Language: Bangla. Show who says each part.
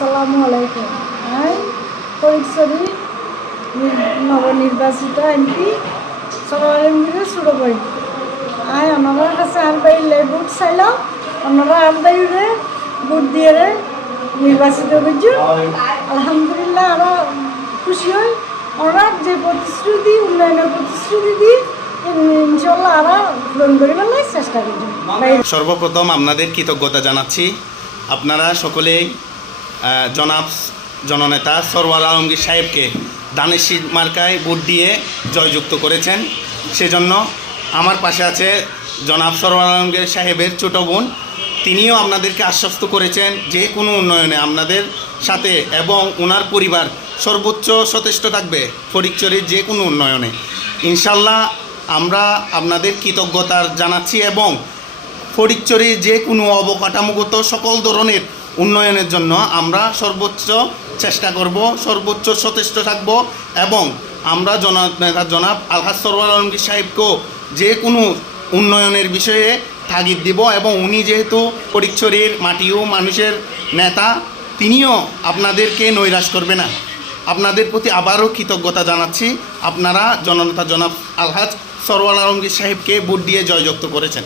Speaker 1: আসসালামু আলাইকুম আমি ফরিদসরি নবনির্বাচিত এমপি সরকারের করি আয় আমার কাছে বাইরে ভোট চাইলাম আমরা আর বাইরে ভোট দিয়ে নির্বাচিত করছি আলহামদুলিল্লাহ আরও খুশি হই। ওরা যে প্রতিশ্রুতি, উন্নয়নের প্রতিশ্রুতি দিই ইনশাল্লাহ আরও পূরণ করিবার চেষ্টা করছি।
Speaker 2: সর্বপ্রথম আপনাদের কৃতজ্ঞতা জানাচ্ছি। আপনারা সকলেই জনাব, জননেতা সরওয়ার আলমগীর সাহেবকে দানের শীত মার্কায় ভোট দিয়ে জয়যুক্ত করেছেন। সেজন্য আমার পাশে আছে জনাব সরওয়ার আলমগীর সাহেবের ছোট বোন। তিনিও আপনাদেরকে আশ্বস্ত করেছেন যে কোনো উন্নয়নে আপনাদের সাথে এবং ওনার পরিবার সর্বোচ্চ সচেষ্ট থাকবে ফটিকচুরির যে কোনো উন্নয়নে। ইনশাল্লাহ আমরা আপনাদের কৃতজ্ঞতার জানাচ্ছি এবং ফটিকচুরির যে কোনো অবকাঠামোগত সকল ধরনের উন্নয়নের জন্য আমরা সর্বোচ্চ চেষ্টা করব, সর্বোচ্চ সচেষ্ট থাকব এবং আমরা জনাব, নেতা জনাব আলহাজ সরওয়ার আলমগীর সাহেবকেও যে কোনো উন্নয়নের বিষয়ে তাগিদ দিব এবং উনি যেহেতু ফটিকচুরির মাটিও মানুষের নেতা, তিনিও আপনাদেরকে নৈরাশ করবে না। আপনাদের প্রতি আবারও কৃতজ্ঞতা জানাচ্ছি। আপনারা জননেতা জনাব আলহাজ সরওয়ার আলমগীর সাহেবকে ভোট দিয়ে জয়যুক্ত করেছেন।